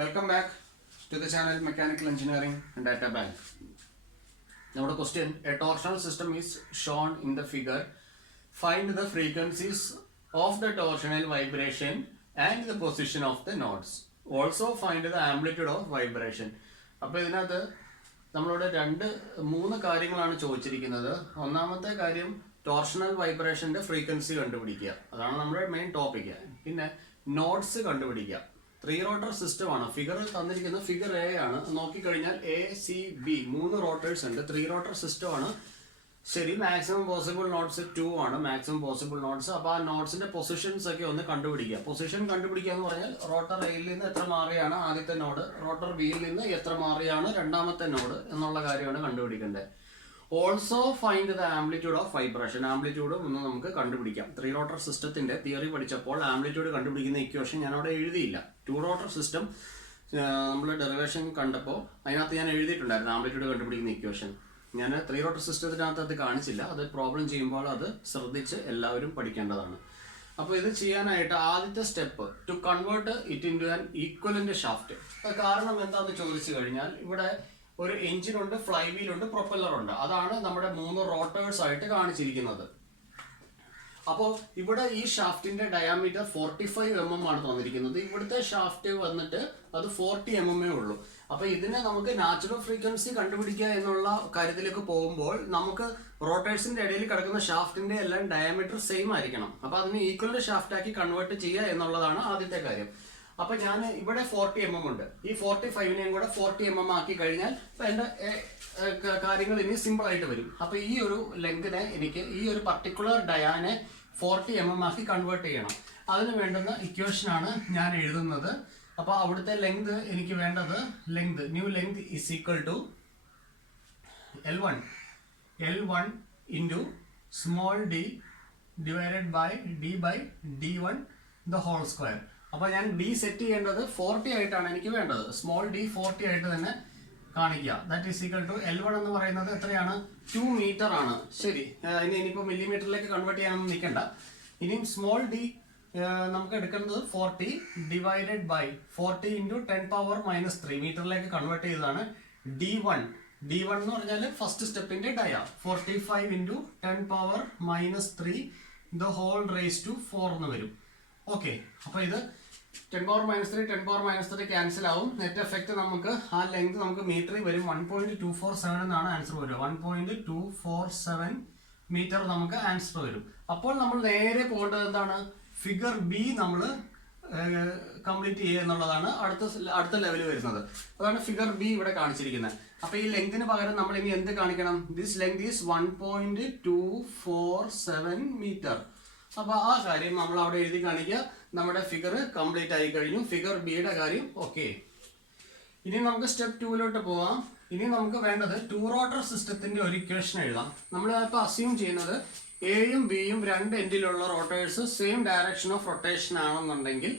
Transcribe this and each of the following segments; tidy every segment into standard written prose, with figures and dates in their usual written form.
Welcome back to the channel Mechanical Engineering and Data Bank. Now the question, a torsional system is shown in the figure. Find the frequencies of the torsional vibration and the position of the nodes. Also find the amplitude of vibration. അപ്പോൾ ഇതിനകത്ത് നമ്മളോട് മൂന്ന് കാര്യങ്ങളാണ് ചോദിച്ചിരിക്കുന്നത്. ഒന്നാമത്തെ കാര്യം torsional വൈബ്രേഷന്റെ frequency കണ്ടുപിടിക്കുക. അതാണ് നമ്മുടെ മെയിൻ ടോപ്പിക്. പിന്നെ നോഡ്സ് കണ്ടുപിടിക്കുക. 3 റോട്ടർ സിസ്റ്റം ആണ്. ഫിഗർ തന്നിരിക്കുന്ന ഫിഗർ എ ആണ്. നോക്കിക്കഴിഞ്ഞാൽ എ സി ബി 3 റോട്ടേഴ്സ് ഉണ്ട്. 3 റോട്ടർ സിസ്റ്റം ആണ്. ശരി, മാക്സിമം പോസിബിൾ നോട്ട്സ് 2 ആണ്. Maximum possible notes. അപ്പോൾ ആ നോട്ട്സിന്റെ പൊസിഷൻസ് ഒക്കെ ഒന്ന് കണ്ടുപിടിക്കുക. പൊസിഷൻ കണ്ടുപിടിക്കുക എന്ന് പറഞ്ഞാൽ റോട്ടർ എയിൽ നിന്ന് എത്ര മാറിയാണ് ആദ്യത്തെ നോഡ്, റോട്ടർ ബിയിൽ നിന്ന് എത്ര മാറിയാണ് രണ്ടാമത്തെ നോഡ് എന്നുള്ള കാര്യമാണ് കണ്ടുപിടിക്കേണ്ടത്. Also find the amplitude of vibration. Amplitude ഒന്ന് നമുക്ക് കണ്ടുപിടിക്കാം. 3 റോട്ടർ സിസ്റ്റത്തിന്റെ തിയറി പഠിച്ചപ്പോൾ ആംപ്ലിറ്റ്യൂഡ് കണ്ടുപിടിക്കുന്ന ഇക്വേഷൻ ഞാൻ അവിടെ എഴുതിയില്ല. 2 റോട്ടർ സിസ്റ്റം നമ്മൾ ഡെറിവേഷൻ കണ്ടപ്പോൾ അതിനകത്ത് ഞാൻ എഴുതിയിട്ടുണ്ടായിരുന്നു ആംപ്ലിറ്റ്യൂഡ് കണ്ടുപിടിക്കുന്ന ഇക്വേഷൻ. ഞാൻ 3 റോട്ടർ സിസ്റ്റത്തിനകത്ത് അത് കാണിച്ചില്ല. അത് പ്രോബ്ലം ചെയ്യുമ്പോൾ അത് ശ്രദ്ധിച്ച് എല്ലാവരും പഠിക്കേണ്ടതാണ്. അപ്പോൾ ഇത് ചെയ്യാനായിട്ട് ആദ്യത്തെ step to convert it into an equivalent shaft. കാരണം എന്താണെന്ന് ചോദിച്ചു കഴിഞ്ഞാൽ ഇവിടെ ഒരു എഞ്ചിനുണ്ട്, ഫ്ലൈ വീലുണ്ട്, പ്രൊപ്പല്ലർ ഉണ്ട്. അതാണ് നമ്മുടെ 3 റോട്ടേഴ്സ് ആയിട്ട് കാണിച്ചിരിക്കുന്നത്. അപ്പോൾ ഇവിടെ ഈ ഷാഫ്റ്റിന്റെ ഡയാമീറ്റർ 45 mm ആണ് തന്നിരിക്കുന്നത്. ഇവിടുത്തെ ഷാഫ്റ്റ് വന്നിട്ട് അത് 40 mm ഉള്ളൂ. അപ്പൊ ഇതിനെ നമുക്ക് നാച്ചുറൽ ഫ്രീക്വൻസി കണ്ടുപിടിക്കുക എന്നുള്ള കാര്യത്തിലേക്ക് പോകുമ്പോൾ നമുക്ക് റോട്ടേഴ്സിന്റെ ഇടയിൽ കിടക്കുന്ന ഷാഫ്റ്റിന്റെ എല്ലാം ഡയാമീറ്റർ സെയിം ആയിരിക്കണം. അപ്പൊ അതിന് ഈക്വൽ ഷാഫ്റ്റ് ആക്കി കൺവേർട്ട് ചെയ്യുക എന്നുള്ളതാണ് ആദ്യത്തെ കാര്യം. അപ്പൊ ഞാൻ ഇവിടെ 40 mm ഉണ്ട്. ഈ 45നെയും കൂടെ 40 mm ആക്കി കഴിഞ്ഞാൽ എന്റെ കാര്യങ്ങൾ ഇനി സിമ്പിൾ ആയിട്ട് വരും. അപ്പൊ ഈ ഒരു ലെങ്തിനെ എനിക്ക് ഈ ഒരു പർട്ടിക്കുലർ ഡയാനെ 40 mm ആക്കി കൺവേർട്ട് ചെയ്യണം. അതിന് വേണ്ടുന്ന ഇക്വേഷൻ ആണ് ഞാൻ എഴുതുന്നത്. അപ്പൊ അവിടുത്തെ ലെങ്ത് എനിക്ക് വേണ്ടത് new length is equal to L1 into small d divided by d1 the whole square. അപ്പൊ ഞാൻ d സെറ്റ് ചെയ്യേണ്ടത് 40 ആയിട്ടാണ് എനിക്ക് വേണ്ടത്. സ്മോൾ d 40 ആയിട്ട് തന്നെ കാണിക്കുക. That is equal to L1 എന്ന് പറയുന്നത് എത്രയാണ്? 2 മീറ്റർ ആണ്. ശരി, ഇനിയിപ്പോൾ മില്ലിമീറ്ററിലേക്ക് കൺവേർട്ട് ചെയ്യാനൊന്നും നിൽക്കണ്ട. ഇനിയും സ്മോൾ d നമുക്ക് എടുക്കുന്നത് 40 ഡിവൈഡഡ് ബൈ 40 ഇൻറ്റു 10⁻³ മീറ്ററിലേക്ക് കൺവേർട്ട് ചെയ്തതാണ് d1 എന്ന് പറഞ്ഞാൽ ഫസ്റ്റ് സ്റ്റെപ്പിന്റെ dia 45 into 10⁻³ the whole raise to 4 എന്ന് വരും. ഓക്കെ, അപ്പൊ ഇത് 10⁻³ ക്യാൻസൽ ആവും. നെറ്റ് എഫക്ട് നമുക്ക് ആ ലെങ്ത് നമുക്ക് മീറ്ററിൽ വരും. 1.247 എന്നാണ് ആൻസർ വരിക. 1.247 മീറ്റർ നമുക്ക് ആൻസർ വരും. അപ്പോൾ നമ്മൾ നേരെ പോകേണ്ടത് എന്താണ്? ഫിഗർ ബി നമ്മൾ കംപ്ലീറ്റ് ചെയ്യുക എന്നുള്ളതാണ് അടുത്ത ലെവൽ വരുന്നത്. അതാണ് ഫിഗർ ബി ഇവിടെ കാണിച്ചിരിക്കുന്നത്. അപ്പൊ ഈ ലെങ്തിന് പകരം നമ്മൾ ഇനി എന്ത് കാണിക്കണം? This length is 1.247 metre. അപ്പൊ ആ കാര്യം നമ്മൾ അവിടെ എഴുതി കാണിക്കുക. നമ്മുടെ ഫിഗർ കംപ്ലീറ്റ് ആയി കഴിഞ്ഞു. ഫിഗർ ബിയുടെ കാര്യം ഓക്കെ. ഇനി നമുക്ക് സ്റ്റെപ്പ് 2 പോവാം. ഇനി നമുക്ക് വേണ്ടത് 2 റോട്ടർ സിസ്റ്റത്തിന്റെ ഒരു ഇക്വേഷൻ എഴുതാം. നമ്മൾ ഇപ്പോൾ അസ്യൂം ചെയ്യുന്നത് എയും ബിയും 2 എൻഡിലുള്ള rotors same direction of rotation ആണെന്നുണ്ടെങ്കിൽ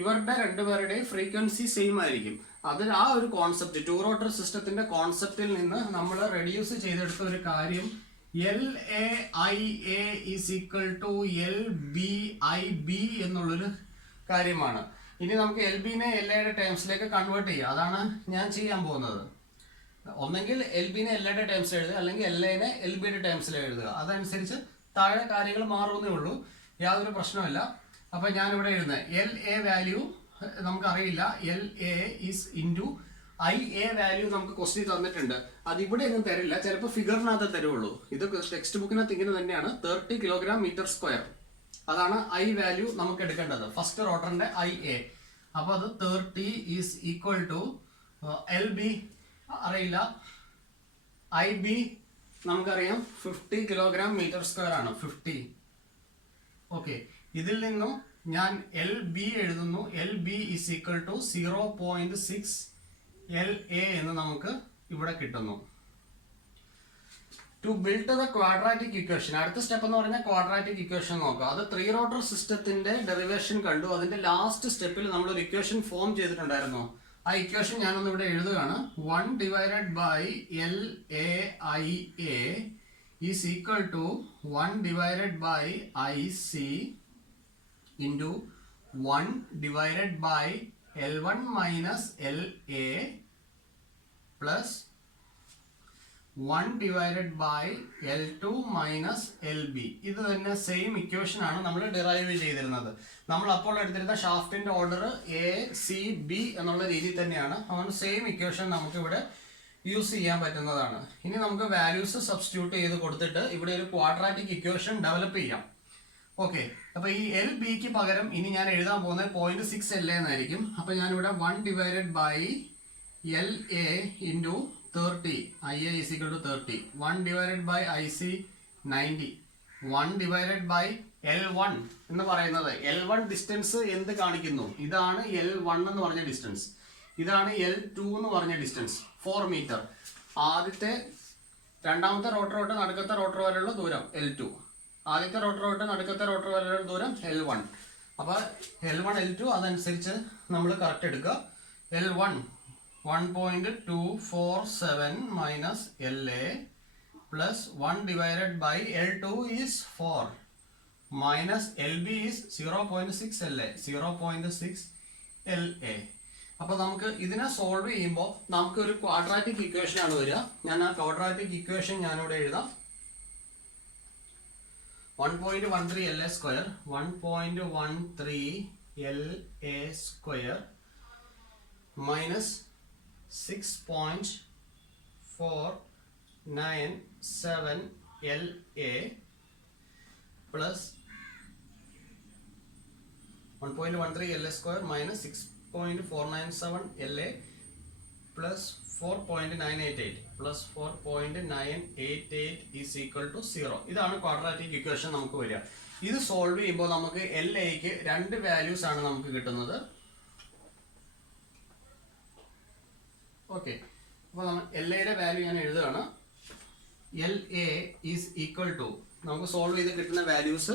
ഇവരുടെ രണ്ടുപേരുടെയും ഫ്രീക്വൻസി സെയിം ആയിരിക്കും. അതിൽ ആ ഒരു കോൺസെപ്റ്റ് 2 റോട്ടർ സിസ്റ്റത്തിന്റെ കോൺസെപ്റ്റിൽ നിന്ന് നമ്മൾ റെഡ്യൂസ് ചെയ്തെടുത്ത ഒരു കാര്യം LAIA is equal to LBIB എന്നുള്ളൊരു കാര്യമാണ്. ഇനി നമുക്ക് LBനെ LAയുടെ ടേംസിലേക്ക് കൺവേർട്ട് ചെയ്യുക. അതാണ് ഞാൻ ചെയ്യാൻ പോകുന്നത്. ഒന്നെങ്കിൽ LBനെ LAയുടെ ടേംസിൽ എഴുതുക, അല്ലെങ്കിൽ LAനെ LBയുടെ ടേംസിൽ എഴുതുക. അതനുസരിച്ച് താഴെ കാര്യങ്ങൾ മാറുന്നേ ഉള്ളൂ, യാതൊരു പ്രശ്നമില്ല. അപ്പൊ ഞാനിവിടെ എഴുതുന്നത് LA വാല്യൂ നമുക്കറിയില്ല. LA is into IA value നമുക്ക് ക്വസ്റ്റ്യൻ തന്നിട്ടുണ്ട്. അത് ഇവിടെ ഒന്നും തരില്ല, ചിലപ്പോൾ ഫിഗറിനകത്ത് തരുള്ളൂ. ഇത് ടെക്സ്റ്റ് ബുക്കിനകത്ത് ഇങ്ങനെ തന്നെയാണ്. 30 kg/m². അതാണ് I വാല്യൂ നമുക്ക് എടുക്കേണ്ടത്. ഫസ്റ്റ് റോട്ടറിന്റെ IA. അപ്പൊ അത് 30 ഈസ് ഈക്വൽ ടു LB അറിയില്ല, IB നമുക്കറിയാം 50 kg/m² ആണ്. 50. ഓക്കെ, ഇതിൽ നിന്നും ഞാൻ LB എഴുതുന്നു. LB is equal to 0.6 LA എന്ന് നമുക്ക് ഇവിടെ കിട്ടുന്നു. To build the quadratic equation. അടുത്ത സ്റ്റെപ്പ് എന്ന് പറഞ്ഞാൽ ക്വാഡ്രാറ്റിക് ഇക്വേഷൻ നോക്കാം. അത് 3 റോട്ടർ സിസ്റ്റത്തിന്റെ ഡെറിവേഷൻ കണ്ടു. അതിന്റെ ലാസ്റ്റ് സ്റ്റെപ്പിൽ നമ്മൾ ഒരു ഇക്വേഷൻ ഫോം ചെയ്തിട്ടുണ്ടായിരുന്നു. ആ ഇക്വേഷൻ ഞാനൊന്ന് ഇവിടെ എഴുതുകയാണ്. 1 divided by LAIA is equal to 1 divided by IC into 1 divided by L1 minus LA plus 1 divided by L2 minus LB. ഇത് തന്നെ സെയിം ഇക്വേഷൻ ആണ് നമ്മൾ ഡിറൈവ് ചെയ്തിരുന്നത്. നമ്മൾ അപ്പോൾ എടുത്തിരുന്ന ഷാഫ്റ്റിന്റെ ഓർഡർ ACB എന്നുള്ള രീതിയിൽ തന്നെയാണ്. അതുകൊണ്ട് സെയിം ഇക്വേഷൻ നമുക്ക് ഇവിടെ യൂസ് ചെയ്യാൻ പറ്റുന്നതാണ്. ഇനി നമുക്ക് വാല്യൂസ് സബ്സ്റ്റിറ്റ്യൂട്ട് ചെയ്ത് കൊടുത്തിട്ട് ഇവിടെ ഒരു ക്വാഡ്രാറ്റിക് ഇക്വേഷൻ ഡെവലപ്പ് ചെയ്യാം. ഓക്കെ, അപ്പൊ ഈ LBക്ക് പകരം ഇനി ഞാൻ എഴുതാൻ പോകുന്നത് 0.6 LA എന്നായിരിക്കും. അപ്പൊ ഞാനിവിടെ 1 divided by LA into 30, IA is equal to 30. 1 divided by IC 90. 1 divided by L1 എന്ന് പറയുന്നത് L1 ഡിസ്റ്റൻസ് എന്ത് കാണിക്കുന്നു? ഇതാണ് L1 എന്ന് പറഞ്ഞ ഡിസ്റ്റൻസ്, ഇതാണ് L2 എന്ന് പറഞ്ഞ ഡിസ്റ്റൻസ് 4 മീറ്റർ. ആദ്യത്തെ രണ്ടാമത്തെ റോട്ടർ തൊട്ട് നടുക്കത്തെ റോട്ടർ വരെയുള്ള ദൂരം L2, ആദ്യത്തെ റോട്ടർ തൊട്ട് നടുക്കത്തെ റോട്ടർ വരെയുള്ള ദൂരം L1. അപ്പോൾ L1 L2 അതനുസരിച്ച് നമ്മൾ കറക്റ്റ് എടുക്കുക. L1 1.247 minus LA plus 1 divided by L2 is 4 minus LB is 0.6 LA, 0.6 LA. അപ്പോൾ നമുക്ക് ഇതിനെ സോൾവ് ചെയ്യുമ്പോൾ നമുക്ക് ഒരു ക്വാഡ്രാറ്റിക് ഇക്വേഷൻ ആണ് വരിക. ഞാൻ ആ ക്വാഡ്രാറ്റിക് ഇക്വേഷൻ ഞാനിവിടെ എഴുതാം. 1.13 LA square 1.13 LA square minus 6.497 LA plus 1.13 LA square minus 6.497 LA plus 4.988 plus 4.988 is equal to 0. ഇതാണ് ക്വാഡ്രാറ്റിക് ഇക്വേഷൻ നമുക്ക് വരിക. ഇത് സോൾവ് ചെയ്യുമ്പോൾ നമുക്ക് LAക്ക് രണ്ട് വാല്യൂസ് ആണ് നമുക്ക് കിട്ടുന്നത്. ഓക്കെ, അപ്പോൾ നമ്മൾ LAയുടെ വാല്യൂ ഞാൻ എഴുതുകയാണ്. LA ഈസ് ഈക്വൽ ടു, നമുക്ക് സോൾവ് ചെയ്ത് കിട്ടുന്ന വാല്യൂസ്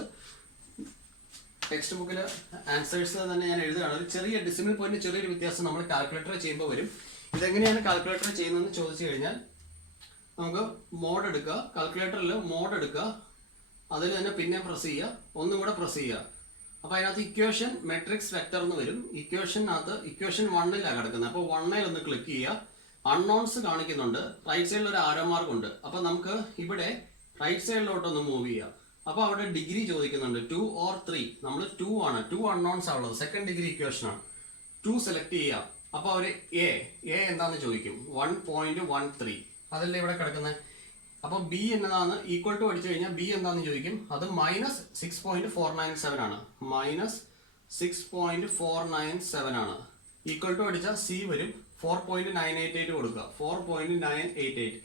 ടെക്സ്റ്റ് ബുക്കിൽ ആൻസേഴ്സ് തന്നെ ഞാൻ എഴുതുകയാണ്. ഒരു ചെറിയ ഡെസിമൽ പോയിന്റ് ചെറിയൊരു വ്യത്യാസം നമ്മൾ കാൽക്കുലേറ്റർ ചെയ്യുമ്പോൾ വരും. ഇതെങ്ങനെയാണ് കാൽക്കുലേറ്റർ ചെയ്യുന്നതെന്ന് ചോദിച്ചു കഴിഞ്ഞാൽ നമുക്ക് മോഡ് എടുക്കുക, കാൽക്കുലേറ്ററിൽ മോഡ് എടുക്കുക, അതിൽ തന്നെ പിന്നെ പ്രസ് ചെയ്യുക, ഒന്നും കൂടെ പ്രസ് ചെയ്യുക. അപ്പോൾ അതിനകത്ത് ഇക്വേഷൻ മെട്രിക്സ് വെക്ടർ എന്ന് വരും. ഇക്വേഷനകത്ത് ഇക്വേഷൻ 1ലാണ് കിടക്കുന്നത്. അപ്പോൾ 1ൽ ഒന്ന് ക്ലിക്ക് ചെയ്യുക. അൺനോൺസ് കാണിക്കുന്നുണ്ട്, റൈറ്റ് സൈഡിൽ ഒരു ആരോ മാർക്ക് ഉണ്ട്. അപ്പോൾ നമുക്ക് ഇവിടെ റൈറ്റ് സൈഡിലോട്ടൊന്ന് മൂവ് ചെയ്യാം. അപ്പോൾ അവിടെ ഡിഗ്രി ചോദിക്കുന്നുണ്ട് 2 or 3. നമ്മൾ 2 ആണ്, 2 അൺനോൺസ് ആണുള്ളത്, സെക്കൻഡ് ഡിഗ്രി ഇക്വേഷനാണ്. 2 സെലക്ട് ചെയ്യുക. അപ്പോൾ അവർ എ എന്താണെന്ന് ചോദിക്കും, 1.13 അതല്ലേ ഇവിടെ കിടക്കുന്നത്. അപ്പോൾ ബി എന്നതാണ് ഈക്വൽ ടു അടിച്ചു കഴിഞ്ഞാൽ ബി എന്താണെന്ന് ചോദിക്കും. അത് -6.497 ആണ്, -6.497 ആണ്. ഈക്വൽ ടു അടിച്ചാൽ സി വരും, 4.988 കൊടുക്കുക, 4.988.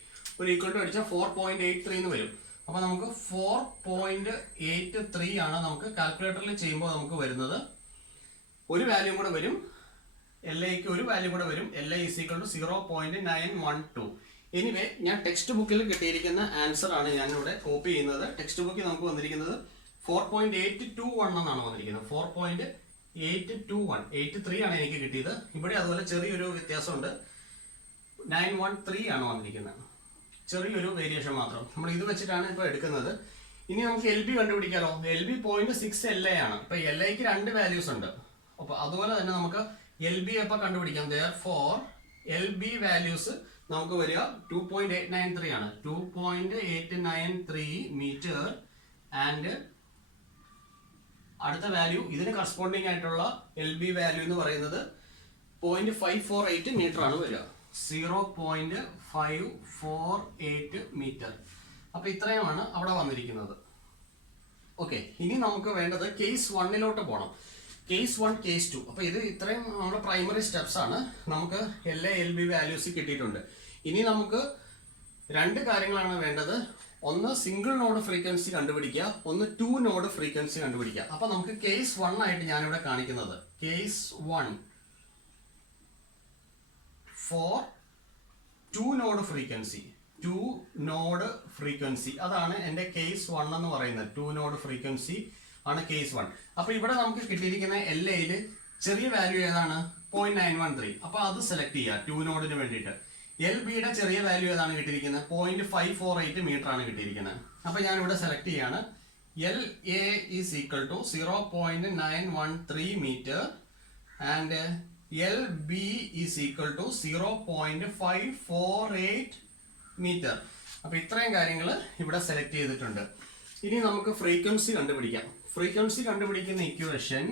ഒരു ഈക്വൽ ടു അടിച്ചാൽ 4.83 എന്ന് വരും. അപ്പോൾ നമുക്ക് 4.83 ആണ് നമുക്ക് കാൽക്കുലേറ്ററിൽ ചെയ്യുമ്പോൾ നമുക്ക് വരുന്നത്. ഒരു വാല്യൂ കൂടെ വരും, LAക്ക് ഒരു വാല്യൂ കൂടെ വരും. LA is equal to 0.912. Anyway ഞാൻ ടെക്സ്റ്റ് ബുക്കിൽ കിട്ടിയിരിക്കുന്ന ആൻസർ ആണ് ഞാനിവിടെ കോപ്പി ചെയ്യുന്നത്. ടെക്സ്റ്റ് ബുക്കിൽ നമുക്ക് വന്നിരിക്കുന്നത് 4.821 എന്നാണ് വന്നിരിക്കുന്നത്. 4.821, 83 ആണ് എനിക്ക് കിട്ടിയത്. ഇവിടെ അതുപോലെ ചെറിയൊരു വ്യത്യാസമുണ്ട്, 913 ആണ് വന്നിരിക്കുന്നത്. ചെറിയൊരു വേരിയേഷൻ മാത്രം. നമ്മൾ ഇത് വെച്ചിട്ടാണ് ഇപ്പോൾ എടുക്കുന്നത്. ഇനി നമുക്ക് LB കണ്ടുപിടിക്കാമല്ലോ. LB 0.6 LA ആണ്. ഇപ്പൊ LAക്ക് രണ്ട് വാല്യൂസ് ഉണ്ട്. അപ്പൊ അതുപോലെ തന്നെ നമുക്ക് LB എപ്പോൾ കണ്ടുപിടിക്കാം. Therefore LB വാല്യൂസ് നമുക്ക് വരിക 2.893 ആണ്, 2.893 മീറ്റർ. ആൻഡ് അടുത്ത വാല്യൂ ഇതിന് കറസ്പോണ്ടിങ് ആയിട്ടുള്ള LB വാല്യൂ എന്ന് പറയുന്നത് 0.548 മീറ്റർ ആണ് വരിക, 0.548 മീറ്റർ. അപ്പൊ ഇത്രയുമാണ് അവിടെ വന്നിരിക്കുന്നത്. ഓക്കെ, ഇനി നമുക്ക് വേണ്ടത് കേസ് 1ലോട്ട് പോകണം. Case 1, case 2. അപ്പൊ ഇത് ഇത്രയും നമ്മുടെ പ്രൈമറി സ്റ്റെപ്സ് ആണ്. നമുക്ക് LA LB വാല്യൂസ് കിട്ടിയിട്ടുണ്ട്. ഇനി നമുക്ക് രണ്ട് കാര്യങ്ങളാണ് വേണ്ടത്. ഒന്ന് സിംഗിൾ നോഡ് ഫ്രീക്വൻസി കണ്ടുപിടിക്കുക, ഒന്ന് 2 നോഡ് ഫ്രീക്വൻസി കണ്ടുപിടിക്കുക. അപ്പൊ നമുക്ക് കേസ് 1 ആയിട്ട് ഞാനിവിടെ കാണിക്കുന്നത് case 1 for 2 node frequency, 2 node frequency അതാണ് എൻ്റെ കേസ് 1 എന്ന് പറയുന്നത്. 2 നോഡ് ഫ്രീക്വൻസി ആണ് കേസ് 1. അപ്പൊ ഇവിടെ നമുക്ക് കിട്ടിയിരിക്കുന്ന LAയിൽ ചെറിയ വാല്യൂ ഏതാണ്, 0.913. അപ്പൊ അത് സെലക്ട് ചെയ്യുക 2 നോഡിന് വേണ്ടിയിട്ട്. LBയുടെ ചെറിയ വാല്യൂ ഏതാണ് കിട്ടിയിരിക്കുന്നത്, 0.548 മീറ്റർ ആണ് കിട്ടിയിരിക്കുന്നത്. അപ്പൊ ഞാൻ ഇവിടെ സെലക്ട് ചെയ്യാണ്. LA is equal to 0.913 meter and LB is equal to 0.548 meter. അപ്പോൾ ഇത്രയും കാര്യങ്ങൾ ഇവിടെ സെലക്ട് ചെയ്തിട്ടുണ്ട്. ഇനി നമുക്ക് ഫ്രീക്വൻസി കണ്ടുപിടിക്കാം. ഫ്രീക്വൻസി കണ്ടുപിടിക്കുന്ന ഇക്വേഷൻ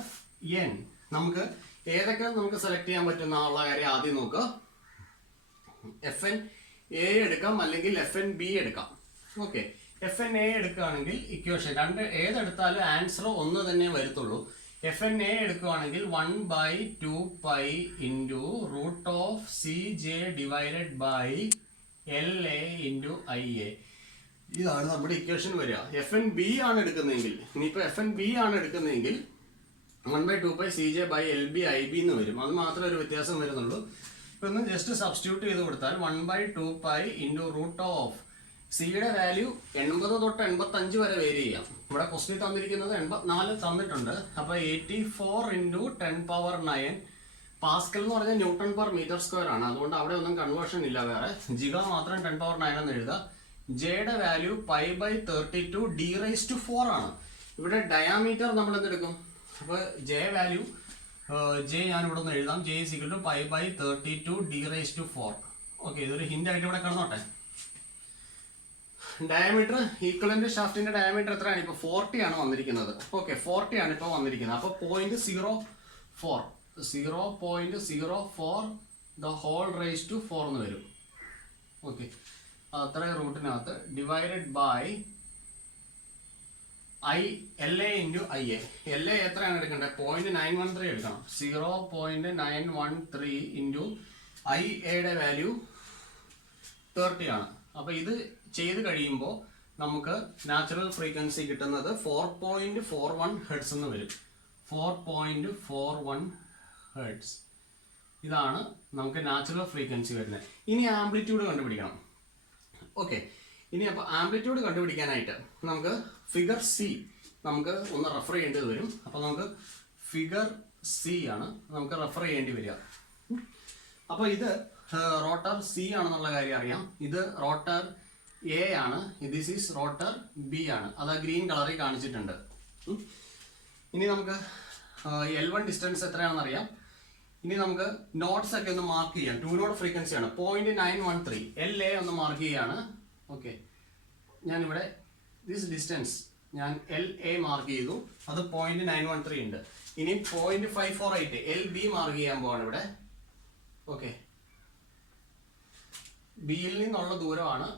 FN. നമുക്ക് ഏതൊക്കെ നമുക്ക് സെലക്ട് ചെയ്യാൻ പറ്റുന്ന ഉള്ള കാര്യം ആദ്യം നോക്കുക. FNA എടുക്കാം, അല്ലെങ്കിൽ FNB എടുക്കാം. ഓക്കെ, FNA എടുക്കുകയാണെങ്കിൽ ഇക്വേഷൻ ഏതെടുത്താലും ആൻസർ ഒന്ന് തന്നെ വരത്തുള്ളൂ. FNA എടുക്കുകയാണെങ്കിൽ 1/2π into √CJ divided by LA into IA. ഇതാണ് നമ്മുടെ ഇക്വേഷൻ വരിക. FNB ആണ് എടുക്കുന്നതെങ്കിൽ, ഇനിയിപ്പോൾ FNB ആണ് എടുക്കുന്നതെങ്കിൽ 1/2π CJ ബൈ LB IB എന്ന് വരും. അത് മാത്രമേ ഒരു വ്യത്യാസം വരുന്നുള്ളൂ. ഇപ്പൊ ഒന്ന് ജസ്റ്റ് സബ്സ്റ്റിറ്റ്യൂട്ട് ചെയ്ത് കൊടുത്താൽ 1/2π ഇൻറ്റു √Cയുടെ വാല്യൂ 80 തൊട്ട് 85 വരെ വേരി ചെയ്യാം. ഇവിടെ ക്വസ്റ്റ്യൻ തന്നിരിക്കുന്നത് 84 തന്നിട്ടുണ്ട്. അപ്പൊ 84 ഇൻറ്റു 10⁻9 പാസ്കൽ എന്ന് പറഞ്ഞാൽ ന്യൂട്ടൺ പെർ മീറ്റർ സ്ക്വയർ ആണ്. അതുകൊണ്ട് അവിടെ ഒന്നും കൺവേർഷൻ ഇല്ല വേറെ. ജിഗ മാത്രം 10⁻9 എന്ന് എഴുതുക. ജെയുടെ വാല്യൂ π/32 d⁴ ആണ്. ഇവിടെ ഡയാമീറ്റർ നമ്മൾ എന്തെടുക്കും? അപ്പൊ ജെ വാല്യൂ ജെ ഞാൻ ഇവിടെ ഒന്ന് എഴുതാം. J is equal to π/32 d⁴. Okay, ഇതൊരു ഹിന്റ് ആയിട്ട് ഇവിടെ കിടന്നോട്ടെ. ഡയമീറ്റർ ഈക്വലന്റ് ഷാഫ്റ്റിന്റെ ഡയമീറ്റർ എത്രയാണ്? ഇപ്പൊ 40 ആണ് വന്നിരിക്കുന്നത്. ഓക്കെ, 40 ആണ് ഇപ്പൊ വന്നിരിക്കുന്നത്. അപ്പൊ 0.04 the whole raised to 4 എന്ന് വരും. ഓക്കെ, അത്ര റൂട്ടിനകത്ത് divided by LA into IA. LA എത്രയാണ് എടുക്കേണ്ടത്? 0.913 എടുക്കണം. 0.913 ഇൻറ്റു IAയുടെ വാല്യൂ 30 ആണ്. അപ്പൊ ഇത് ചെയ്ത് കഴിയുമ്പോൾ നമുക്ക് നാച്ചുറൽ ഫ്രീക്വൻസി കിട്ടുന്നത് 4.41 ഹെർട്സ് എന്ന് വരും. 4.41 ഹെർട്സ്. ഇതാണ് നമുക്ക് നാച്ചുറൽ ഫ്രീക്വൻസി വരുന്നത്. ഇനി ആംപ്ലിറ്റ്യൂഡ് കണ്ടുപിടിക്കണം. ഓക്കെ, ഇനി അപ്പോൾ ആംപ്ലിറ്റ്യൂഡ് കണ്ടുപിടിക്കാനായിട്ട് നമുക്ക് ഫിഗർ സി നമുക്ക് ഒന്ന് റെഫർ ചെയ്യേണ്ടത് വരും. അപ്പോൾ നമുക്ക് ഫിഗർ സി ആണ് നമുക്ക് റെഫർ ചെയ്യേണ്ടി വരിക. അപ്പോൾ ഇത് റോട്ടർ സി ആണെന്നുള്ള കാര്യം അറിയാം. ഇത് റോട്ടർ എ ആണ്. ദിസ് ഈസ് റോട്ടർ ബി ആണ്. അത് ഗ്രീൻ കളറിൽ കാണിച്ചിട്ടുണ്ട്. ഇനി നമുക്ക് L1 ഡിസ്റ്റൻസ് എത്രയാണെന്ന് അറിയാം. ഇനി നമുക്ക് നോട്ട്സ് ഒക്കെ ഒന്ന് മാർക്ക് ചെയ്യാം. 2 നോട്ട് ഫ്രീക്വൻസി ആണ്. 0.913 LA ഒന്ന് മാർക്ക് ചെയ്യാണ്. ഓക്കെ, ഞാനിവിടെ ദിസ് ഡിസ്റ്റൻസ് ഞാൻ LA മാർക്ക് ചെയ്തു. അത് 0.913 ഉണ്ട്. ഇനി 0.548 LB മാർക്ക് ചെയ്യാൻ പോവാണ് ഇവിടെ. ഓക്കെ, ബിയിൽ നിന്നുള്ള ദൂരമാണ്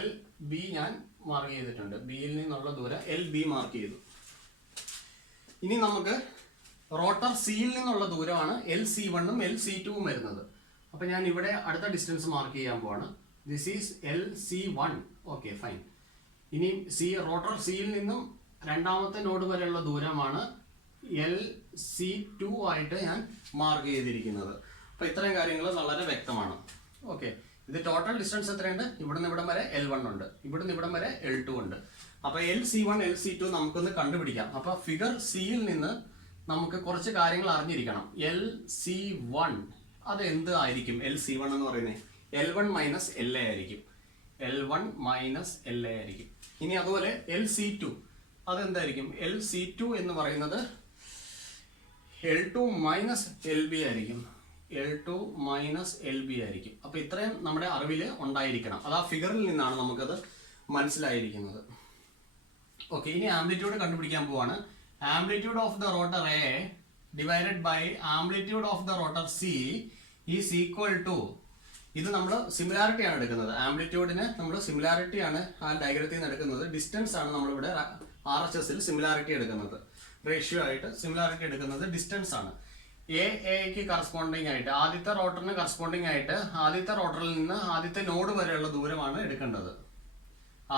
LB ഞാൻ മാർക്ക് ചെയ്തിട്ടുണ്ട്. ബിയിൽ നിന്നുള്ള ദൂരം LB മാർക്ക് ചെയ്തു. ഇനി നമുക്ക് റോട്ടർ സിയിൽ നിന്നുള്ള ദൂരമാണ് LC1ഉം LC2ഉം വരുന്നത്. അപ്പൊ ഞാൻ ഇവിടെ അടുത്ത ഡിസ്റ്റൻസ് മാർക്ക് ചെയ്യാൻ പോവാണ്. This is LC1. Okay, fine. ഇനി റോട്ടർ സിയിൽ നിന്നും രണ്ടാമത്തെ നോഡ് വരെയുള്ള ദൂരമാണ് LC2 ആയിട്ട് ഞാൻ മാർക്ക് ചെയ്തിരിക്കുന്നത്. അപ്പൊ ഇത്രയും കാര്യങ്ങൾ വളരെ വ്യക്തമാണ്. ഓക്കെ, ഇത് ടോട്ടൽ ഡിസ്റ്റൻസ് എത്രയുണ്ട്? ഇവിടുന്ന് ഇവിടം വരെ L1 ഉണ്ട്, ഇവിടുന്ന് ഇവിടം വരെ L2 ഉണ്ട്. അപ്പൊ LC1 LC2 നമുക്കൊന്ന് കണ്ടുപിടിക്കാം. അപ്പൊ ഫിഗർ സിയിൽ നിന്ന് നമുക്ക് കുറച്ച് കാര്യങ്ങൾ അറിഞ്ഞിരിക്കണം. LC1 അത് എന്ത് ആയിരിക്കും? LC1 എന്ന് പറയുന്നത് L1 മൈനസ് LA ആയിരിക്കും. L1 മൈനസ് LA ആയിരിക്കും. ഇനി അതുപോലെ LC2 അതെന്തായിരിക്കും? LC2 എന്ന് പറയുന്നത് L2 മൈനസ് LB ആയിരിക്കും. L2 മൈനസ് LB ആയിരിക്കും. അപ്പൊ ഇത്രയും നമ്മുടെ അറിവിൽ ഉണ്ടായിരിക്കണം. അത് ആ ഫിഗറിൽ നിന്നാണ് നമുക്കത് മനസ്സിലായിരിക്കുന്നത്. ഓക്കെ, ഇനി ആംപ്ലിറ്റ്യൂഡ് കണ്ടുപിടിക്കാൻ പോവാണ്. Amplitude of the rotor A divided by amplitude of the rotor C is equal to, ഇത് നമ്മൾ സിമിലാരിറ്റി ആണ് എടുക്കുന്നത്. ആംപ്ലിറ്റ്യൂഡിന് നമ്മൾ സിമിലാരിറ്റി ആണ് ആ ഡയഗ്രത്തിൽ നിന്ന് എടുക്കുന്നത്. ഡിസ്റ്റൻസ് ആണ് നമ്മളിവിടെ RHSൽ സിമിലാരിറ്റി എടുക്കുന്നത്. റേഷ്യോ ആയിട്ട് സിമിലാരിറ്റി എടുക്കുന്നത് ഡിസ്റ്റൻസ് ആണ്. എക്ക് കറസ്പോണ്ടിങ് ആയിട്ട് ആദ്യത്തെ റോട്ടറിന് കറസ്പോണ്ടിങ് ആയിട്ട് ആദ്യത്തെ റോട്ടറിൽ നിന്ന് ആദ്യത്തെ നോഡ് വരെയുള്ള ദൂരമാണ് എടുക്കേണ്ടത്.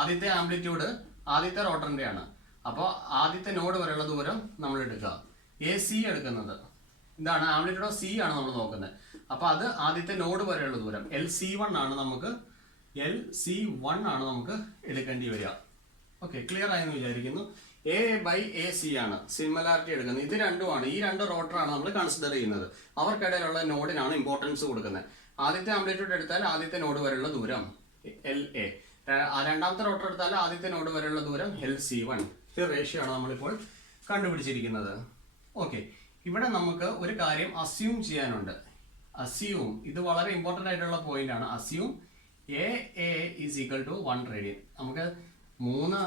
ആദ്യത്തെ ആംപ്ലിറ്റ്യൂഡ് ആദ്യത്തെ റോട്ടറിന്റെ ആണ്. അപ്പോൾ ആദ്യത്തെ നോഡ് വരെയുള്ള ദൂരം നമ്മൾ എടുക്കുക. AC എടുക്കുന്നത് ഇതാണ്. ആംപ്ലിറ്റ്യൂഡ് ഓഫ് C ആണ് നമ്മൾ നോക്കുന്നത്. അപ്പൊ അത് ആദ്യത്തെ നോഡ് വരെയുള്ള ദൂരം LC1 ആണ് നമുക്ക് എടുക്കേണ്ടി വരിക. ഓക്കെ, ക്ലിയർ ആയെന്ന് വിചാരിക്കുന്നു. A/AC ആണ് സിമിലാരിറ്റി എടുക്കുന്നത്. ഇത് രണ്ടുമാണ്. ഈ രണ്ട് റോട്ടറാണ് നമ്മൾ കൺസിഡർ ചെയ്യുന്നത്. അവർക്കിടയിലുള്ള നോഡിനാണ് ഇമ്പോർട്ടൻസ് കൊടുക്കുന്നത്. ആദ്യത്തെ ആംപ്ലിറ്റ്യൂഡ് എടുത്താൽ ആദ്യത്തെ നോഡ് വരെയുള്ള ദൂരം LA, രണ്ടാമത്തെ റോട്ടർ എടുത്താൽ ആദ്യത്തെ നോഡ് വരെയുള്ള ദൂരം LC1. ഈ റേഷ്യോ ആണ് നമ്മളിപ്പോൾ കണ്ടുപിടിച്ചിരിക്കുന്നത്. ഓക്കെ, ഇവിടെ നമുക്ക് ഒരു കാര്യം അസ്യൂം ചെയ്യാനുണ്ട്. അസ്യൂം, ഇത് വളരെ ഇമ്പോർട്ടൻ്റ് ആയിട്ടുള്ള പോയിന്റ് ആണ്. Assume A A is equal to 1 radian. നമുക്ക് മൂന്ന്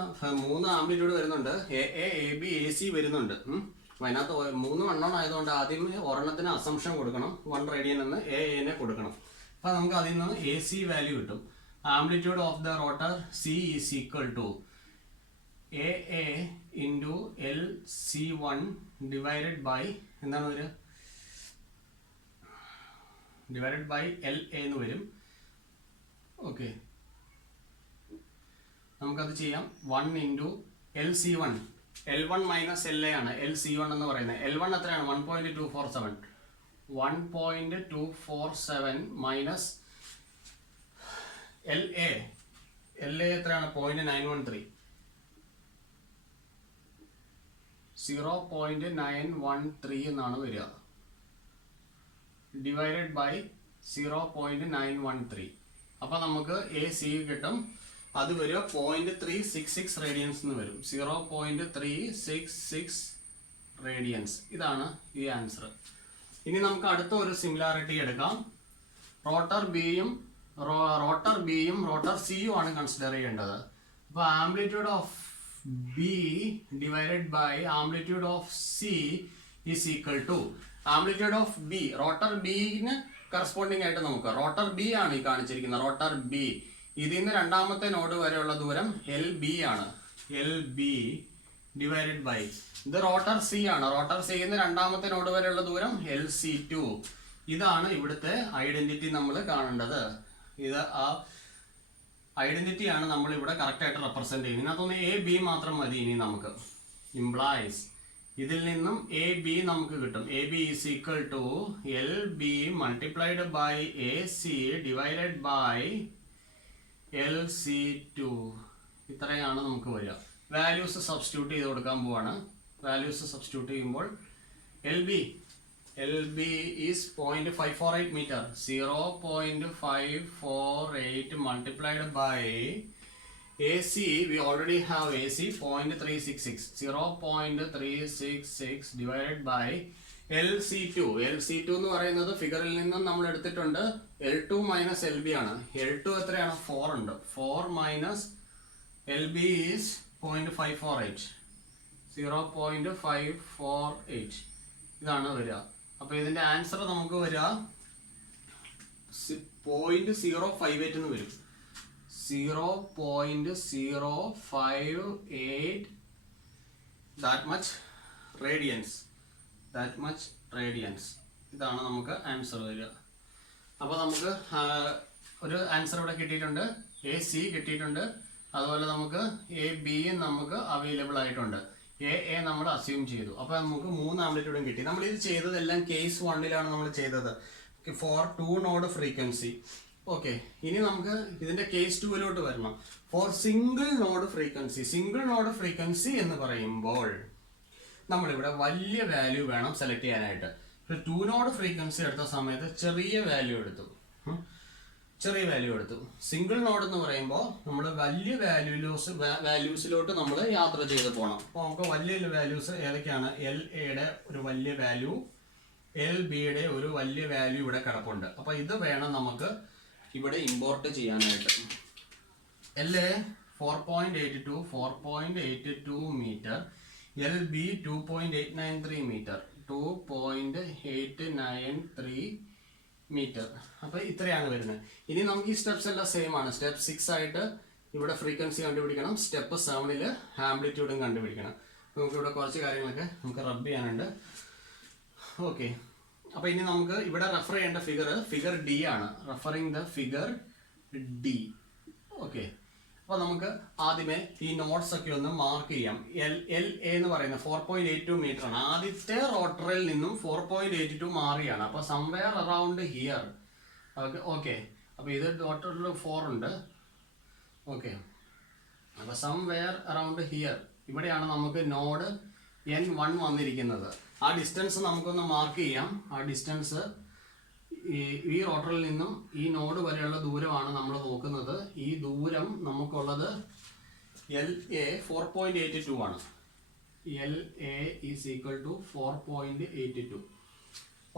ആംപ്ലിറ്റ്യൂഡ് വരുന്നുണ്ട്. എ ബി എ സി വരുന്നുണ്ട്. അപ്പോൾ അതിനകത്ത് 3 അൺനോൺ ആയതുകൊണ്ട് ആദ്യം ഒരെണ്ണത്തിന് അസംഷൻ കൊടുക്കണം. 1 റേഡിയൻ എന്ന് എനെ കൊടുക്കണം. അപ്പോൾ നമുക്ക് അതിൽ നിന്ന് എ സി വാല്യൂ കിട്ടും. Amplitude of the rotor C is equal to A A into L C 1 divided by എന്താണ് വരിക, ഡിവൈഡഡ് ബൈ എൽ എ എന്ന് വരും. ഓക്കെ, നമുക്കത് ചെയ്യാം. 1 into L C 1, L1 minus L A ആണ് എൽ സി 1 എന്ന് പറയുന്നത്. L1 എത്രയാണ്? 1.247. 1.247 മൈനസ് എൽ എ എത്രയാണ്? 0.913. 0.913 എന്നാണ് വരിക, ഡിവൈഡഡ് ബൈ 0.913. അപ്പോൾ നമുക്ക് എ സി കിട്ടും. അത് വരിക 0.366 റേഡിയൻസ് എന്ന് വരും. 0.366 റേഡിയൻസ്. ഇതാണ് ഈ ആൻസർ. ഇനി നമുക്ക് അടുത്ത ഒരു സിമിലാരിറ്റി എടുക്കാം. റോട്ടർ ബിയും റോട്ടർ സിയും ആണ് കൺസിഡർ ചെയ്യേണ്ടത്. അപ്പോൾ amplitude of B divided by amplitude of C is equal to amplitude of B. Rotor ബിന് കറസ്പോണ്ടിങ് ആയിട്ട് നമുക്ക് റോട്ടർ ബി ആണ് ഈ കാണിച്ചിരിക്കുന്നത്. റോട്ടർ ബി, ഇതിൽ നിന്ന് രണ്ടാമത്തെ നോഡ് വരെയുള്ള ദൂരം എൽ ബി ആണ്. എൽ ബി ഡിവൈഡഡ് ബൈ ഇത് റോട്ടർ സി ആണ്. റോട്ടർ സിയിൽ നിന്ന് രണ്ടാമത്തെ നോഡ് വരെയുള്ള ദൂരം എൽ സി 2. ഇതാണ് ഇവിടുത്തെ ഐഡന്റിറ്റി നമ്മൾ കാണേണ്ടത്. ഇത് ആ ഐഡന്റിറ്റി ആണ് നമ്മൾ ഇവിടെ കറക്റ്റ് ആയിട്ട് റെപ്രസെന്റ് ചെയ്യുന്നത്. ഇതിനകത്തൊന്ന് എ ബി മാത്രം മതി. ഇനി നമുക്ക് ഇംപ്ലൈസ് ഇതിൽ നിന്നും എ ബി നമുക്ക് കിട്ടും. A B is equal to L B multiplied by A C divided by L C 2. ഇത്രയാണ് നമുക്ക് വരിക. വാല്യൂസ് സബ്സ്റ്റിറ്റ്യൂട്ട് ചെയ്ത് കൊടുക്കാൻ പോവാണ്. വാല്യൂസ് സബ്സ്റ്റിറ്റ്യൂട്ട് ചെയ്യുമ്പോൾ L B is 0.548 metre. 0.548 multiplied by AC, we already have AC 0.366. 0.366 divided by LC2. LC2 എന്ന് പറയുന്നത് ഫിഗറിൽ നിന്നും നമ്മൾ എടുത്തിട്ടുണ്ട്. L2 മൈനസ് എൽ ബി ആണ്. L2 എത്രയാണ്? 4 ഉണ്ട്. 4 മൈനസ് എൽ ബി ഈസ് 0.548. 0.548 ഇതാണ് വരിക. അപ്പോൾ ഇതിന്റെ ആൻസർ നമുക്ക് വരിക 0.058 എന്ന് വരും. 0.058 that much radians. ഇതാണ് നമുക്ക് ആൻസർ വരിക. അപ്പോൾ നമുക്ക് ഒരു ആൻസർ ഇവിടെ കിട്ടിയിട്ടുണ്ട്. എ സി കിട്ടിയിട്ടുണ്ട്. അതുപോലെ നമുക്ക് എ ബിയും നമുക്ക് അവൈലബിൾ ആയിട്ടുണ്ട്. എ നമ്മൾ അസ്യൂം ചെയ്തു. അപ്പോൾ നമുക്ക് 3 ആംപ്ലിറ്റ്യൂഡും കിട്ടി. നമ്മൾ ഇത് ചെയ്തതെല്ലാം കേസ് 1ലാണ് നമ്മൾ ചെയ്തത്, ഫോർ 2 നോഡ് ഫ്രീക്വൻസി. ഓക്കെ, ഇനി നമുക്ക് ഇതിന്റെ കേസ് 2ലോട്ട് വരണം. ഫോർ സിംഗിൾ നോഡ് ഫ്രീക്വൻസി എന്ന് പറയുമ്പോൾ നമ്മളിവിടെ വലിയ വാല്യൂ വേണം സെലക്ട് ചെയ്യാനായിട്ട്. 2 നോഡ് ഫ്രീക്വൻസി എടുത്ത സമയത്ത് ചെറിയ വാല്യൂ എടുത്തു. സിംഗിൾ നോഡ് എന്ന് പറയുമ്പോൾ നമ്മൾ വലിയ വാല്യൂസിലോട്ട് നമ്മൾ യാത്ര ചെയ്ത് പോകണം. അപ്പോൾ നമുക്ക് വലിയ വാല്യൂസ് ഏതൊക്കെയാണ്? എൽ എയുടെ ഒരു വലിയ വാല്യൂ, എൽ ബിയുടെ ഒരു വലിയ വാല്യൂ ഇവിടെ കിടപ്പുണ്ട്. അപ്പോൾ ഇത് വേണം നമുക്ക് ഇവിടെ ഇമ്പോർട്ട് ചെയ്യാനായിട്ട്. L A 4.82 metre, L B 2.893 metre, 2.893 metre. അപ്പോൾ ഇത്രയാണ് വരുന്നത്. ഇനി നമുക്ക് ഈ സ്റ്റെപ്സ് എല്ലാം സെയിം ആണ്. സ്റ്റെപ്പ് 6 ആയിട്ട് ഇവിടെ ഫ്രീക്വൻസി കണ്ടുപിടിക്കണം. സ്റ്റെപ്പ് 7 ആംപ്ലിറ്റ്യൂഡും കണ്ടുപിടിക്കണം. നമുക്കിവിടെ കുറച്ച് കാര്യങ്ങളൊക്കെ നമുക്ക് റബ്ബ് ചെയ്യാനുണ്ട്. ഓക്കെ, അപ്പോൾ ഇനി നമുക്ക് ഇവിടെ റെഫർ ചെയ്യേണ്ട ഫിഗർ ഡി ആണ്. Referring the figure D. Okay, അപ്പോൾ നമുക്ക് ആദ്യമേ ഈ നോട്ട്സ് ഒക്കെ ഒന്ന് മാർക്ക് ചെയ്യാം. എൽ എ എന്ന് പറയുന്നത് 4.82 മീറ്റർ ആണ്. ആദ്യത്തെ റോട്ടറിൽ നിന്നും 4.82 മാറിയാണ്. അപ്പോൾ സംവെയർ അറൗണ്ട് ഹിയർ. ഓക്കെ, അപ്പോൾ ഇത് റോട്ടറിൽ 4 ഉണ്ട്. ഓക്കെ, അപ്പോൾ സംവെയർ അറൗണ്ട് ഹിയർ ഇവിടെയാണ് നമുക്ക് നോഡ് N1 വന്നിരിക്കുന്നത്. ആ ഡിസ്റ്റൻസ് നമുക്കൊന്ന് മാർക്ക് ചെയ്യാം. ആ ഡിസ്റ്റൻസ് ഈ റോട്ടറിൽ നിന്നും ഈ നോഡ് വരെയുള്ള ദൂരമാണ് നമ്മൾ നോക്കുന്നത്. ഈ ദൂരം നമുക്കുള്ളത് എൽ എ 4.82 ആണ്. L A is equal to 4.82.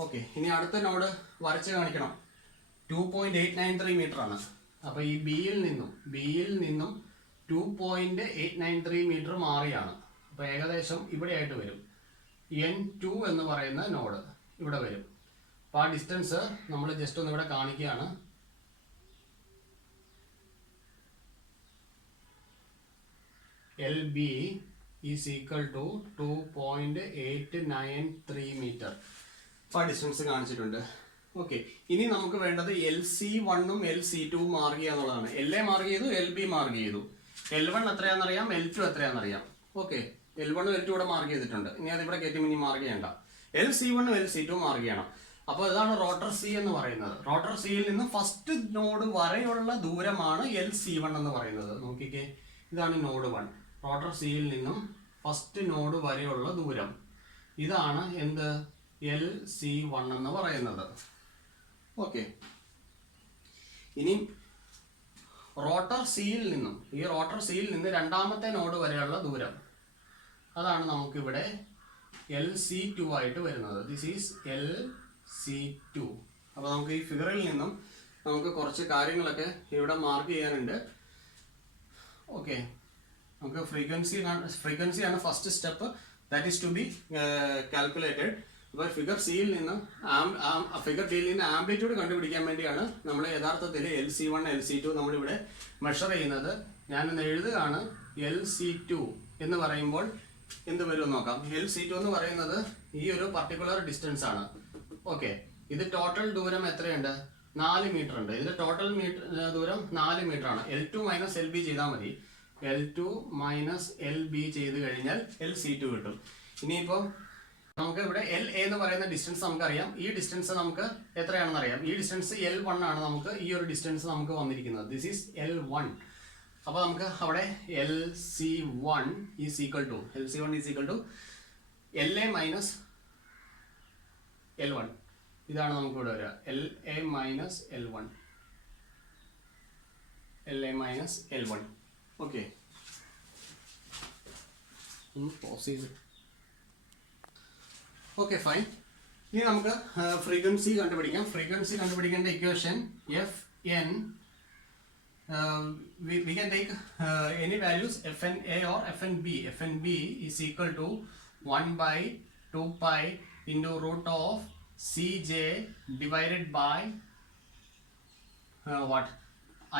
Okay, ഇനി അടുത്ത നോഡ് വരച്ച് കാണിക്കണം. 2.893 മീറ്റർ ആണ്. അപ്പോൾ ഈ ബിയിൽ നിന്നും 2.893 മീറ്റർ മാറിയാണ്. അപ്പോൾ ഏകദേശം ഇവിടെ ആയിട്ട് വരും. N2 എന്ന് പറയുന്ന നോഡ് ഇവിടെ വരും. അപ്പോൾ ആ ഡിസ്റ്റൻസ് നമ്മൾ ജസ്റ്റ് ഒന്ന് ഇവിടെ കാണിക്കുകയാണ്. LB is equal to 2.893 metre. അപ്പോൾ ആ ഡിസ്റ്റൻസ് കാണിച്ചിട്ടുണ്ട്. ഓക്കെ, ഇനി നമുക്ക് വേണ്ടത് LC1ഉം LC2ഉം മാർക്ക് ചെയ്യുക എന്നുള്ളതാണ്. LA മാർക്ക് ചെയ്തു, LB മാർക്ക് ചെയ്തു. L1 എത്രയാണെന്നറിയാം, L2 എത്രയാണെന്നറിയാം. ഓക്കെ, L1ഉം L2 ഇവിടെ മാർക്ക് ചെയ്തിട്ടുണ്ട്. ഇനി അതിവിടെ കയറ്റും, ഇനി മാർക്ക് ചെയ്യണ്ട. LC1ഉം LC2ഉം മാർക്ക് ചെയ്യണം. അപ്പോൾ ഇതാണ് റോട്ടർ സി എന്ന് പറയുന്നത്. റോട്ടർ സിയിൽ നിന്ന് ഫസ്റ്റ് നോഡ് വരെയുള്ള ദൂരമാണ് LC1 എന്ന് പറയുന്നത്. നോക്കിക്കേ, ഇതാണ് നോഡ് 1. റോട്ടർ സിയിൽ നിന്നും ഫസ്റ്റ് നോഡ് വരെയുള്ള ദൂരം ഇതാണ് എന്ത്, LC1 എന്ന് പറയുന്നത്. ഓക്കെ, ഇനി റോട്ടർ സിയിൽ നിന്ന് രണ്ടാമത്തെ നോഡ് വരെയുള്ള ദൂരം അതാണ് നമുക്കിവിടെ LC2 ആയിട്ട് വരുന്നത്. This is LC2. അപ്പോൾ നമുക്ക് ഈ ഫിഗറിൽ നിന്നും നമുക്ക് കുറച്ച് കാര്യങ്ങളൊക്കെ ഇവിടെ മാർക്ക് ചെയ്യാനുണ്ട്. ഓക്കെ, നമുക്ക് ഫ്രീക്വൻസിയാണ് first step, that is to be calculated. അപ്പോൾ ഫിഗർ ഡിയിൽ നിന്ന് ആംപ്ലിറ്റ്യൂഡ് കണ്ടുപിടിക്കാൻ വേണ്ടിയാണ് നമ്മൾ യഥാർത്ഥത്തിൽ LC1 LC2 നമ്മളിവിടെ മെഷർ ചെയ്യുന്നത്. ഞാനൊന്ന് എഴുതുകയാണ്. LC2 എന്ന് പറയുമ്പോൾ എന്ത് വരും നോക്കാം. LC2 എന്ന് പറയുന്നത് ഈ ഒരു പർട്ടിക്കുലർ ഡിസ്റ്റൻസ് ആണ്. ഓക്കെ, ഇത് ടോട്ടൽ ദൂരം എത്രയുണ്ട്, 4 മീറ്റർ ഉണ്ട്. ഇതിന്റെ ടോട്ടൽ ദൂരം 4 മീറ്റർ ആണ്. L2 മൈനസ് LB ചെയ്താൽ മതി. L2 മൈനസ് LB ചെയ്ത് കഴിഞ്ഞാൽ LC2 കിട്ടും. ഇനിയിപ്പോൾ നമുക്ക് ഇവിടെ LA എന്ന് പറയുന്ന ഡിസ്റ്റൻസ് നമുക്കറിയാം. ഈ ഡിസ്റ്റൻസ് നമുക്ക് എത്രയാണെന്ന് അറിയാം. ഈ ഡിസ്റ്റൻസ് L1 ആണ്. നമുക്ക് ഈ ഒരു ഡിസ്റ്റൻസ് നമുക്ക് വന്നിരിക്കുന്നത്. This is L1. അപ്പോൾ നമുക്ക് അവിടെ LC1 is equal to LA minus L1. ഇതാണ് നമുക്ക് ഇവിടെ വരിക. LA minus L1. Okay, pause ചെയ്ത്. Okay, fine. ഇനി നമുക്ക് ഫ്രീക്വൻസി കണ്ടുപിടിക്കാം. ഫ്രീക്വൻസി കണ്ടുപിടിക്കേണ്ട equation FN, we can take any values FNA or FNB. FNB is equal to 1/2 pi into root of CJ divided by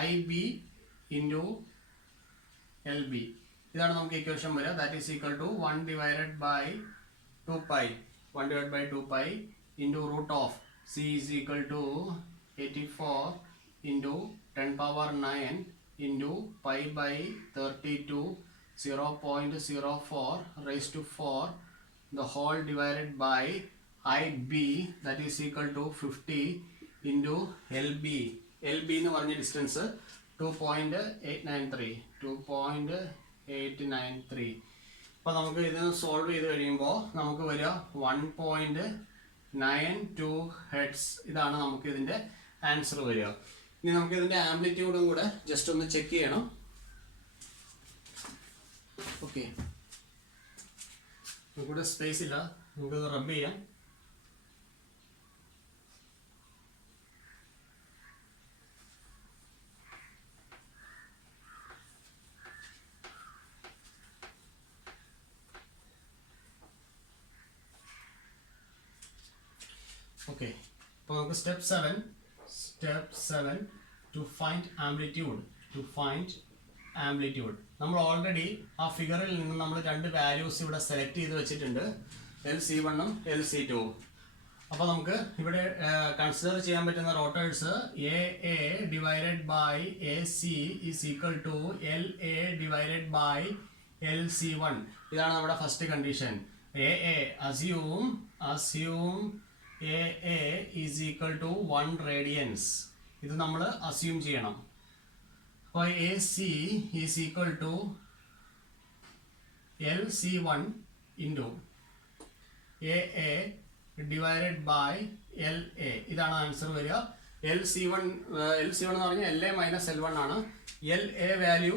IB into LB. ഇതാണ് നമുക്ക് equation വരിക. That is equal to 1/2 pi into root of C is equal to 84 into 10 power 9 into pi by 32 0.04 raised to 4 the whole divided by IB, that is equal to 50 into LB. LB എന്ന് പറഞ്ഞ distance 2.893. അപ്പോൾ നമുക്ക് ഇത് solve ചെയ്ത് കഴിയുമ്പോൾ നമുക്ക് വരിക 1.92 hertz. ഇതാണ് നമുക്ക് ഇതിൻ്റെ ആൻസർ വരിക. ഇനി നമുക്ക് ഇതിൻ്റെ ആംപ്ലിറ്റ്യൂഡും കൂടെ ജസ്റ്റ് ഒന്ന് ചെക്ക് ചെയ്യണം. ഓക്കെ, നമുക്കിവിടെ സ്പേസ് ഇല്ല, നമുക്കിത് റബ്ബ് ചെയ്യാം. ഓക്കെ, അപ്പോൾ നമുക്ക് സ്റ്റെപ്പ് 7 ടു ഫൈൻഡ് ആംപ്ലിറ്റ്യൂഡ്. നമ്മൾ ഓൾറെഡി ആ ഫിഗറിൽ നിന്ന് നമ്മൾ 2 വാല്യൂസ് ഇവിടെ സെലക്ട് ചെയ്ത് വെച്ചിട്ടുണ്ട്, LC1ഉം LC2ഉം. അപ്പോൾ നമുക്ക് ഇവിടെ കൺസിഡർ ചെയ്യാൻ പറ്റുന്ന rotors AA divided by AC is equal to LA divided by LC1. ഇതാണ് നമ്മുടെ first condition. AA assume AA is equal to 1 radians. ഇത് നമ്മൾ അസ്യൂം ചെയ്യണം. അപ്പോൾ AC is equal to LC1 into AA divided by LA. ഇതാണ് answer വരിക. LC1 എന്ന് പറഞ്ഞാൽ LA മൈനസ് L1 ആണ്. LA വാല്യൂ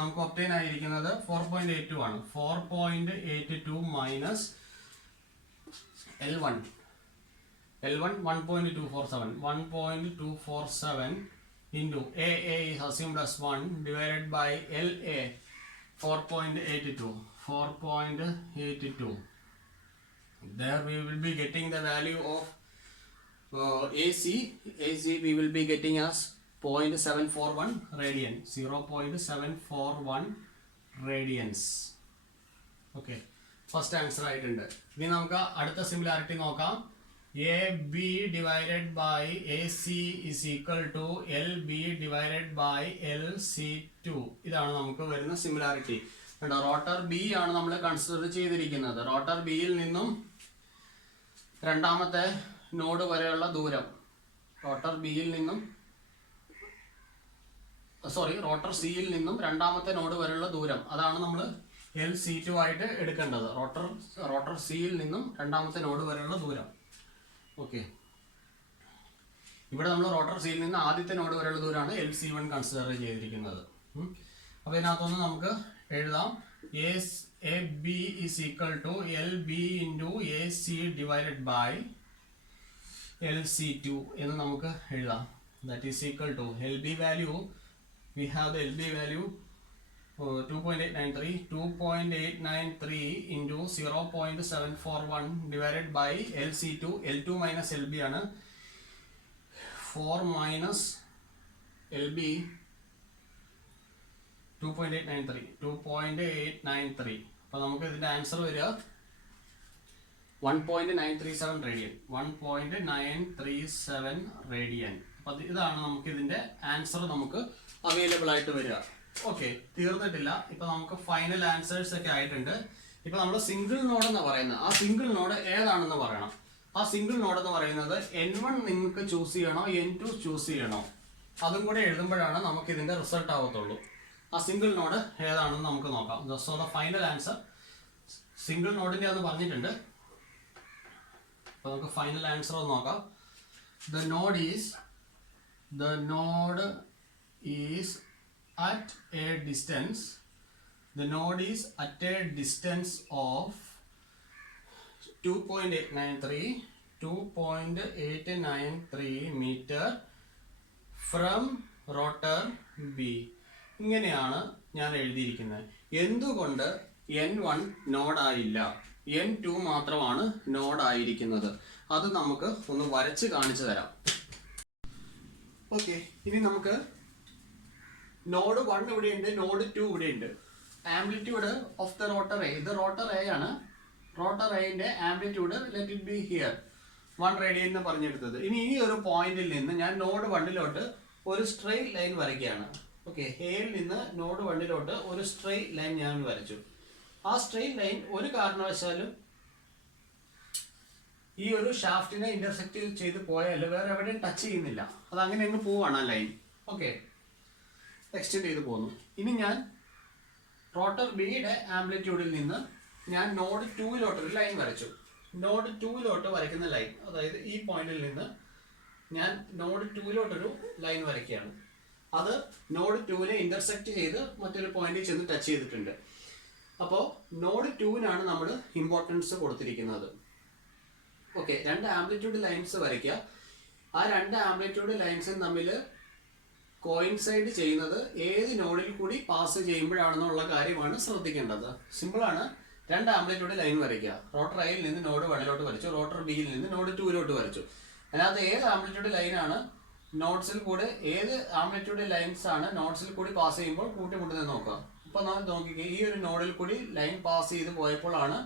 നമുക്ക് ഒപ്റ്റൈൻ ആയിരിക്കുന്നത് 4.82 ആണ്. 4.82 minus L1. L1 1.247. 1.247 into AA is assumed as 1 divided by LA 4.82. 4.82. There we will be getting the value of AC. AC we will be getting as 0.741 radian. 0.741 radians. Okay. First answer ആയിട്ടുണ്ട്. ഇനി നമുക്ക് അടുത്ത similarity നോക്കാം. A B divided by A C is equal to L B divided by L C two. ഇതാണ് നമുക്ക് വരുന്ന similarity. Rotor B ആണ് നമ്മൾ കൺസിഡർ ചെയ്തിരിക്കുന്നത്. റോട്ടർ ബിയിൽ നിന്നും രണ്ടാമത്തെ നോഡ് വരെയുള്ള ദൂരം, റോട്ടർ ബിയിൽ നിന്നും റോട്ടർ സിയിൽ നിന്നും രണ്ടാമത്തെ നോഡ് വരെയുള്ള ദൂരം, അതാണ് നമ്മൾ LC2 ആയിട്ട് എടുക്കേണ്ടത്. റോട്ടർ സിയിൽ നിന്നും രണ്ടാമത്തെ നോഡ് വരെയുള്ള ദൂരം. ഓക്കെ, ഇവിടെ നമ്മൾ റോട്ടർ സിയിൽ നിന്ന് ആദ്യത്തെ നോഡ് വരെയുള്ള ദൂരമാണ് LC1 കൺസിഡർ ചെയ്തിരിക്കുന്നത്. അപ്പോൾ ഇതിനകത്തൊന്ന് നമുക്ക് എഴുതാം. A B is equal to L B into A C divided by LC2 എന്ന് നമുക്ക് എഴുതാം. That is equal to L B value, we have the L B value 2.893 into 0.741 divided by LC2. L2 minus LB ആണ്. 4 minus LB 2.893. അപ്പോൾ നമുക്ക് ഇതിന്റെ answer വരിക 1.937 radian. 1.937 radian. അപ്പോൾ ഇതാണ് നമുക്ക് ഇതിന്റെ ആൻസർ നമുക്ക് അവൈലബിൾ ആയിട്ട് വരിക. ഓക്കെ, തീർന്നിട്ടില്ല. ഇപ്പൊ നമുക്ക് ഫൈനൽ ആൻസേഴ്സ് ഒക്കെ ആയിട്ടുണ്ട്. ഇപ്പൊ നമ്മൾ സിംഗിൾ നോഡ് എന്ന് പറയുന്നത്, ആ സിംഗിൾ നോഡ് ഏതാണെന്ന് പറയണം. ആ സിംഗിൾ നോഡ് എന്ന് പറയുന്നത് N1 നിങ്ങൾക്ക് ചൂസ് ചെയ്യണോ N2 ചൂസ് ചെയ്യണോ, അതും കൂടെ എഴുതുമ്പോഴാണ് നമുക്ക് ഇതിന്റെ റിസൾട്ട് ആവത്തുള്ളൂ. ആ സിംഗിൾ നോഡ് ഏതാണെന്ന് നമുക്ക് നോക്കാം. So the final answer single നോഡിന്റെ അത് പറഞ്ഞിട്ടുണ്ട്. അപ്പൊ നമുക്ക് ഫൈനൽ ആൻസർ ഒന്ന് നോക്കാം. The node is at a distance, the node is at a distance of 2.893 meter from rotor B. ഇങ്ങനെയാണ് ഞാൻ എഴുതിയിരിക്കുന്നത്. എന്തുകൊണ്ട് N1 നോഡായില്ല, N2 മാത്രമാണ് നോഡായിരിക്കുന്നത്? അത് നമുക്ക് ഒന്ന് വരച്ച് കാണിച്ചു തരാം. ഓക്കെ, ഇനി നമുക്ക് നോഡ് 1 ഇവിടെയുണ്ട്, നോഡ് 2 ഇവിടെയുണ്ട്. Amplitude of the rotor A, ഇത് റോട്ടർ എ ആണ്. റോട്ടർ എന്റെ amplitude let it be here 1 radian എന്ന് പറഞ്ഞെടുത്തത്. ഇനി ഈ ഒരു പോയിന്റിൽ നിന്ന് ഞാൻ നോഡ് 1 ഒരു സ്ട്രെയിറ്റ് ലൈൻ വരയ്ക്കുകയാണ്. ഓക്കെ, എയിൽ നിന്ന് നോഡ് 1 ഒരു സ്ട്രെയിറ്റ് ലൈൻ ഞാൻ വരച്ചു. ആ സ്ട്രെയിറ്റ് ലൈൻ ഒരു കാരണവശാലും ഈ ഒരു ഷാഫ്റ്റിനെ ഇന്റർസെക്ട് ചെയ്ത് പോയാൽ വേറെ എവിടെയും ടച്ച് ചെയ്യുന്നില്ല, അത് അങ്ങനെ അങ്ങ് പോവാണ് ആ ലൈൻ. ഓക്കെ, എക്സ്റ്റെൻഡ് ചെയ്ത് പോകുന്നു. ഇനി ഞാൻ റോട്ടർ ബിയുടെ ആംപ്ലിറ്റ്യൂഡിൽ നിന്ന് ഞാൻ നോഡ് 2 ഒരു ലൈൻ വരച്ചു. നോഡ് 2 വരയ്ക്കുന്ന ലൈൻ, അതായത് ഈ പോയിന്റിൽ നിന്ന് ഞാൻ നോഡ് 2 ഒരു ലൈൻ വരയ്ക്കുകയാണ്. അത് നോഡ് 2നെ ഇന്റർസെക്ട് ചെയ്ത് മറ്റൊരു പോയിന്റിൽ ചെന്ന് ടച്ച് ചെയ്തിട്ടുണ്ട്. അപ്പോൾ നോഡ് 2നാണ് നമ്മൾ ഇമ്പോർട്ടൻസ് കൊടുത്തിരിക്കുന്നത്. ഓക്കെ, 2 ആംപ്ലിറ്റ്യൂഡ് ലൈൻസ് വരയ്ക്കുക. ആ 2 ആംപ്ലിറ്റ്യൂഡ് ലൈൻസും തമ്മിൽ കോയിൻസൈഡ് ചെയ്യുന്നത് ഏത് നോഡിൽ കൂടി പാസ് ചെയ്യുമ്പോഴാണെന്നുള്ള കാര്യമാണ് ശ്രദ്ധിക്കേണ്ടത്. സിമ്പിളാണ്. 2 ആംപ്ലിറ്റ്യൂഡ് ലൈൻ വരയ്ക്കുക. റോട്ടർ എയിൽ നിന്ന് നോഡ് 1 വരച്ചു, റോട്ടർ ബിയിൽ നിന്ന് നോഡ് 2 വരച്ചു. അതിനകത്ത് ഏത് ആംപ്ലിറ്റ്യൂഡ് ലൈനാണ് നോട്ട്സിൽ കൂടെ, ഏത് ആംപ്ലിറ്റ്യൂഡ് ലൈൻസ് ആണ് നോട്ട്സിൽ കൂടി പാസ് ചെയ്യുമ്പോൾ കൂട്ടിമുട്ടുന്നത് നോക്കുക. ഇപ്പൊ നമ്മൾ നോക്കിക്കേ, ഈ ഒരു നോഡിൽ കൂടി ലൈൻ പാസ് ചെയ്ത് പോയപ്പോഴാണ്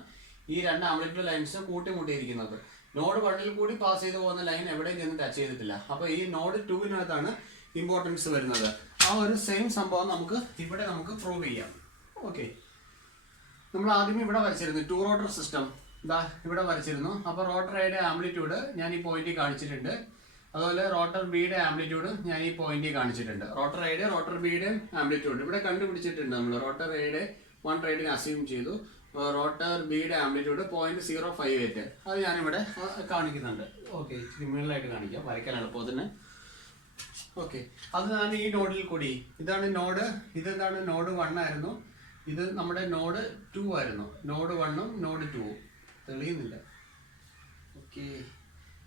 ഈ 2 ആംപ്ലിറ്റ്യൂഡ് ലൈൻസ് കൂട്ടിമുട്ടിയിരിക്കുന്നത്. നോഡ് 1 കൂടി പാസ് ചെയ്ത് പോകുന്ന ലൈൻ എവിടെയും ചെന്ന് ടച്ച് ചെയ്തിട്ടില്ല. അപ്പൊ ഈ നോഡ് 2 ഇമ്പോർട്ടൻസ് വരുന്നത്. ആ ഒരു സെയിം സംഭവം ഇവിടെ നമുക്ക് പ്രൂവ് ചെയ്യാം. ഓക്കെ, നമ്മൾ ആദ്യം ഇവിടെ വരച്ചിരുന്നു 2 റോട്ടർ സിസ്റ്റം. ഇതാ ഇവിടെ വരച്ചിരുന്നു. അപ്പോൾ റോട്ടർ എയുടെ ആംപ്ലിറ്റ്യൂഡ് ഞാൻ ഈ പോയിന്റിൽ കാണിച്ചിട്ടുണ്ട്. അതുപോലെ റോട്ടർ ബിയുടെ ആംപ്ലിറ്റ്യൂഡ് ഞാൻ ഈ പോയിന്റിൽ കാണിച്ചിട്ടുണ്ട്. റോട്ടർ എയുടെ റോട്ടർ ബിയുടെ ആംപ്ലിറ്റ്യൂഡ് ഇവിടെ കണ്ടുപിടിച്ചിട്ടുണ്ട് നമ്മൾ. റോട്ടർ എയുടെ 1 റേഡിയൻ അസ്യൂം ചെയ്തു. റോട്ടർ ബിയുടെ ആംപ്ലിറ്റ്യൂഡ് 0.058, അത് ഞാനിവിടെ കാണിക്കുന്നുണ്ട്. ഓക്കെ, മുകളിലായിട്ട് കാണിക്കാം, വരയ്ക്കാൻ എളുപ്പത്തിന്. ഓക്കെ, അത് ഈ നോഡിൽ കൂടി ഇതാണ് നോഡ്, ഇതെന്താണ് നോഡ് 1 ആയിരുന്നു, ഇത് നമ്മുടെ നോഡ് 2 ആയിരുന്നു. നോഡ് 1ഉം നോഡ് 2ഉം തെളിയുന്നില്ല. Okay,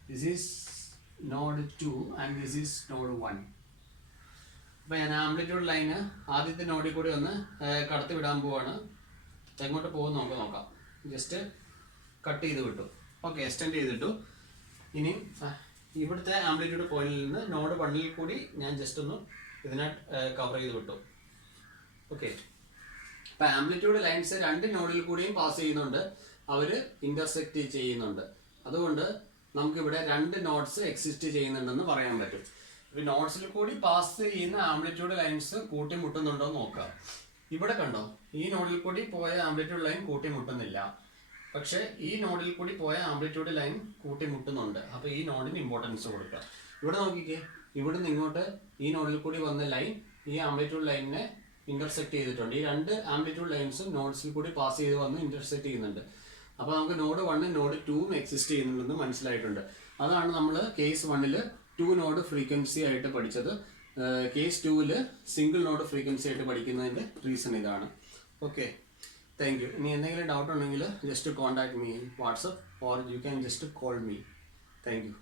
this is node 2 and this is node 1. അപ്പോൾ ഞാൻ ആംപ്ലിറ്റ്യൂഡ് ലൈന് ആദ്യത്തെ നോഡിൽ കൂടി ഒന്ന് കടത്തി വിടാൻ പോവാണ്. എങ്ങോട്ട് പോകും നമുക്ക് നോക്കാം. ജസ്റ്റ് കട്ട് ചെയ്ത് വിട്ടു. ഓക്കെ, എക്സ്റ്റെൻഡ് ചെയ്തിട്ടു. ഇനി ഇവിടുത്തെ ആംപ്ലിറ്റ്യൂഡ് പോയിന്റിൽ നിന്ന് നോഡ് 1ൽ കൂടി ഞാൻ ജസ്റ്റ് ഒന്ന് ഇതിനെ കവർ ചെയ്ത് വിട്ടു. ഓക്കെ, അപ്പം ആംപ്ലിറ്റ്യൂഡ് ലൈൻസ് 2 നോഡിൽ കൂടിയും പാസ് ചെയ്യുന്നുണ്ട്, അവർ ഇന്റർസെക്റ്റ് ചെയ്യുന്നുണ്ട്. അതുകൊണ്ട് നമുക്കിവിടെ 2 നോഡ്സ് എക്സിസ്റ്റ് ചെയ്യുന്നുണ്ടെന്ന് പറയാൻ പറ്റും. ഇപ്പം നോഡ്സിൽ കൂടി പാസ് ചെയ്യുന്ന ആംപ്ലിറ്റ്യൂഡ് ലൈൻസ് കൂട്ടിമുട്ടുന്നുണ്ടോ എന്ന് നോക്കാം. ഇവിടെ കണ്ടോ, ഈ നോഡിൽ കൂടി പോയ ആംപ്ലിറ്റ്യൂഡ് ലൈൻ കൂട്ടിമുട്ടുന്നില്ല, പക്ഷേ ഈ നോഡിൽ കൂടി പോയ ആംപ്ലിറ്റ്യൂഡ് ലൈൻ കൂട്ടിമുട്ടുന്നുണ്ട്. അപ്പോൾ ഈ നോഡിന് ഇമ്പോർട്ടൻസ് കൊടുക്കുക. ഇവിടെ നോക്കിക്കേ, ഇവിടെ നിന്ന് ഇങ്ങോട്ട് ഈ നോഡിൽ കൂടി വന്ന ലൈൻ ഈ ആംപ്ലിറ്റ്യൂഡ് ലൈനിനെ ഇന്റർസെക്ട് ചെയ്തിട്ടുണ്ട്. ഈ 2 ആംപ്ലിറ്റ്യൂഡ് ലൈൻസും നോഡ്സിൽ കൂടി പാസ് ചെയ്ത് വന്ന് ഇന്റർസെക്ട് ചെയ്യുന്നുണ്ട്. അപ്പോൾ നമുക്ക് നോഡ് 1ഉം നോഡ് 2ഉം എക്സിസ്റ്റ് ചെയ്യുന്നുണ്ടെന്ന് മനസ്സിലായിട്ടുണ്ട്. അതാണ് നമ്മൾ കേസ് 1ൽ 2 നോഡ് ഫ്രീക്വൻസി ആയിട്ട് പഠിച്ചത്. കേസ് 2ൽ സിംഗിൾ നോഡ് ഫ്രീക്വൻസി ആയിട്ട് പഠിക്കുന്നതിൻ്റെ റീസൺ ഇതാണ്. Okay, thank you. ഇനി എന്തെങ്കിലും ഡൗട്ട് ഉണ്ടെങ്കിൽ just contact me in WhatsApp or you can just call me. Thank you.